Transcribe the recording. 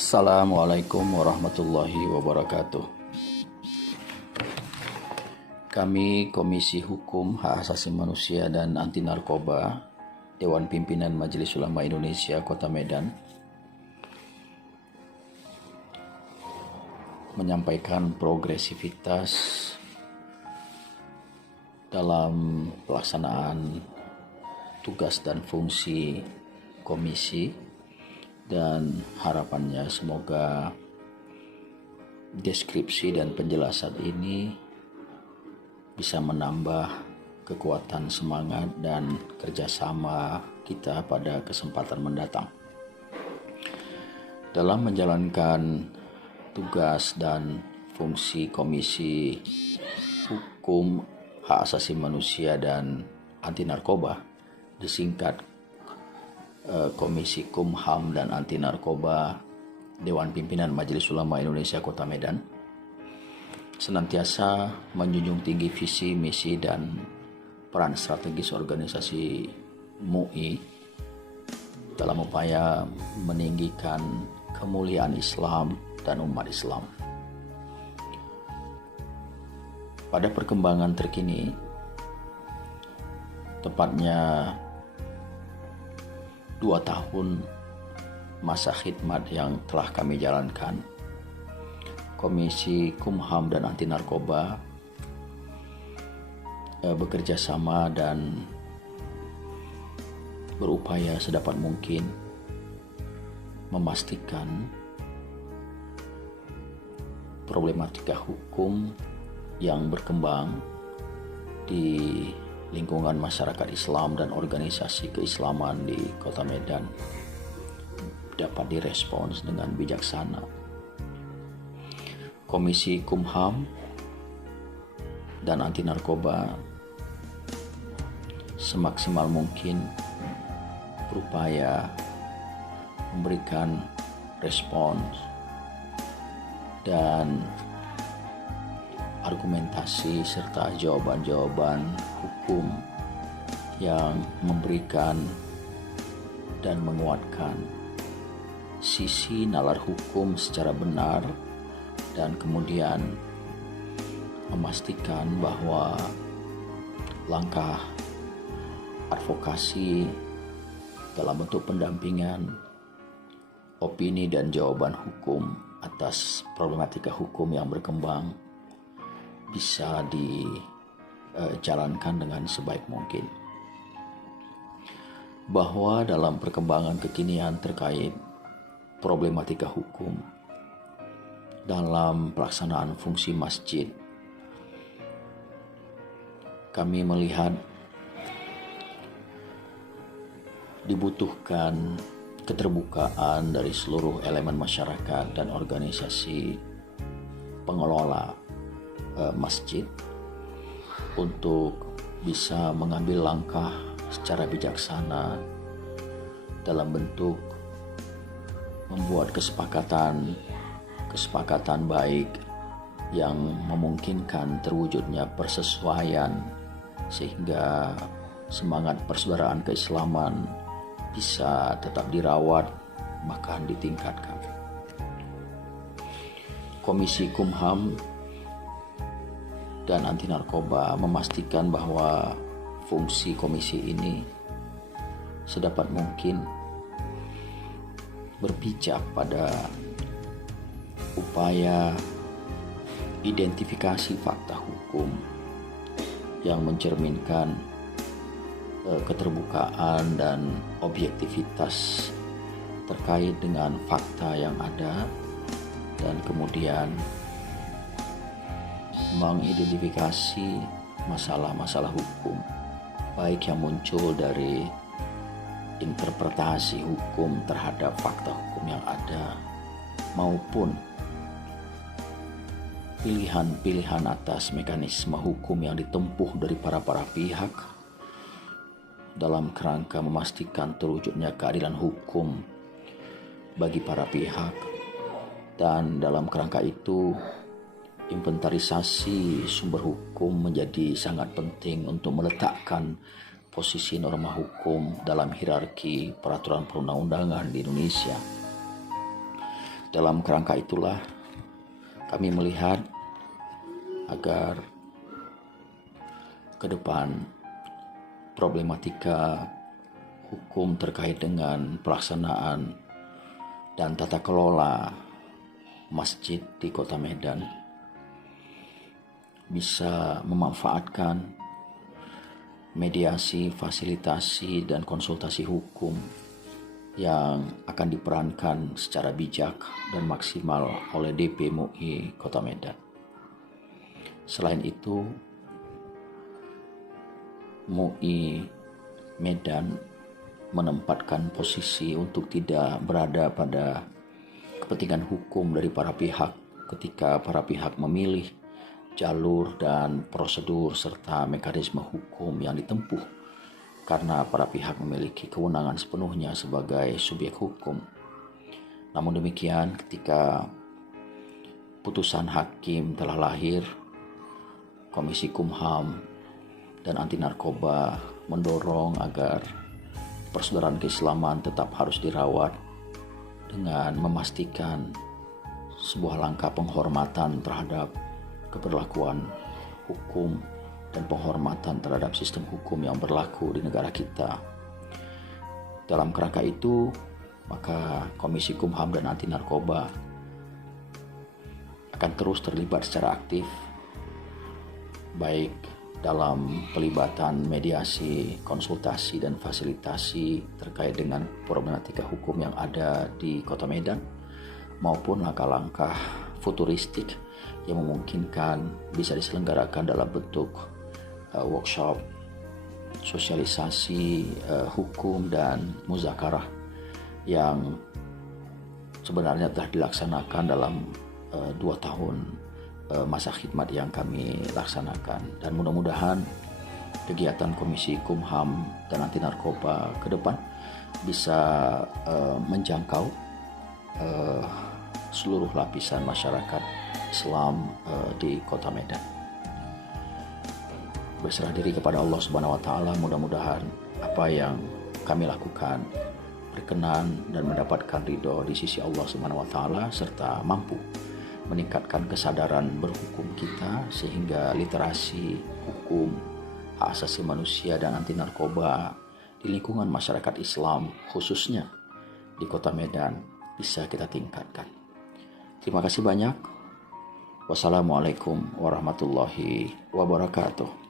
Assalamualaikum warahmatullahi wabarakatuh. Kami Komisi Hukum Hak Asasi Manusia dan Anti Narkoba Dewan Pimpinan Majelis Ulama Indonesia Kota Medan menyampaikan progresivitas dalam pelaksanaan tugas dan fungsi komisi, dan harapannya semoga deskripsi dan penjelasan ini bisa menambah kekuatan semangat dan kerjasama kita pada kesempatan mendatang. Dalam menjalankan tugas dan fungsi Komisi Hukum Hak Asasi Manusia dan Anti Narkoba, disingkat Komisi Kumham dan Anti Narkoba Dewan Pimpinan Majelis Ulama Indonesia Kota Medan, senantiasa menjunjung tinggi visi, misi, dan peran strategis organisasi MUI dalam upaya meninggikan kemuliaan Islam dan umat Islam. Pada perkembangan terkini, tepatnya 2 tahun masa khidmat yang telah kami jalankan, Komisi Kumham dan Anti Narkoba bekerja sama dan berupaya sedapat mungkin memastikan problematika hukum yang berkembang di lingkungan masyarakat Islam dan organisasi keislaman di Kota Medan dapat direspons dengan bijaksana. Komisi Kumham dan Anti Narkoba semaksimal mungkin berupaya memberikan respons dan argumentasi serta jawaban-jawaban hukum yang memberikan dan menguatkan sisi nalar hukum secara benar, dan kemudian memastikan bahwa langkah advokasi dalam bentuk pendampingan, opini dan jawaban hukum atas problematika hukum yang berkembang bisa dijalankan dengan sebaik mungkin. Bahwa dalam perkembangan kekinian terkait problematika hukum dalam pelaksanaan fungsi masjid, kami melihat dibutuhkan keterbukaan dari seluruh elemen masyarakat dan organisasi pengelola masjid untuk bisa mengambil langkah secara bijaksana dalam bentuk membuat kesepakatan baik yang memungkinkan terwujudnya persesuaian sehingga semangat persaudaraan keislaman bisa tetap dirawat bahkan ditingkatkan. Komisi Kumham dan Anti Narkoba memastikan bahwa fungsi komisi ini sedapat mungkin berpijak pada upaya identifikasi fakta hukum yang mencerminkan keterbukaan dan objektivitas terkait dengan fakta yang ada, dan kemudian mengidentifikasi masalah-masalah hukum baik yang muncul dari interpretasi hukum terhadap fakta hukum yang ada maupun pilihan-pilihan atas mekanisme hukum yang ditempuh dari para pihak dalam kerangka memastikan terwujudnya keadilan hukum bagi para pihak. Dan dalam kerangka itu, inventarisasi sumber hukum menjadi sangat penting untuk meletakkan posisi norma hukum dalam hierarki peraturan perundang-undangan di Indonesia. Dalam kerangka itulah kami melihat agar ke depan problematika hukum terkait dengan pelaksanaan dan tata kelola masjid di Kota Medan bisa memanfaatkan mediasi, fasilitasi, dan konsultasi hukum yang akan diperankan secara bijak dan maksimal oleh DP MUI Kota Medan. Selain itu, MUI Medan menempatkan posisi untuk tidak berada pada kepentingan hukum dari para pihak ketika para pihak memilih jalur dan prosedur serta mekanisme hukum yang ditempuh, karena para pihak memiliki kewenangan sepenuhnya sebagai subjek hukum. Namun demikian, ketika putusan hakim telah lahir, Komisi Kumham dan Anti Narkoba mendorong agar persaudaraan keislaman tetap harus dirawat dengan memastikan sebuah langkah penghormatan terhadap keberlakuan hukum dan penghormatan terhadap sistem hukum yang berlaku di negara kita. Dalam kerangka itu, maka Komisi Kumham dan Anti Narkoba akan terus terlibat secara aktif, baik dalam pelibatan mediasi, konsultasi, dan fasilitasi terkait dengan problematika hukum yang ada di Kota Medan, maupun langkah-langkah futuristik yang memungkinkan bisa diselenggarakan dalam bentuk workshop, sosialisasi hukum, dan muzakarah yang sebenarnya telah dilaksanakan dalam 2 tahun masa khidmat yang kami laksanakan. Dan mudah-mudahan kegiatan Komisi Kumham dan Anti Narkoba ke depan bisa menjangkau seluruh lapisan masyarakat Islam di Kota Medan. Berserah diri kepada Allah Subhanahu wa taala, mudah-mudahan apa yang kami lakukan berkenan dan mendapatkan ridho di sisi Allah Subhanahu wa taala, serta mampu meningkatkan kesadaran berhukum kita sehingga literasi hukum, hak asasi manusia, dan anti narkoba di lingkungan masyarakat Islam khususnya di Kota Medan bisa kita tingkatkan. Terima kasih banyak. Wassalamualaikum warahmatullahi wabarakatuh.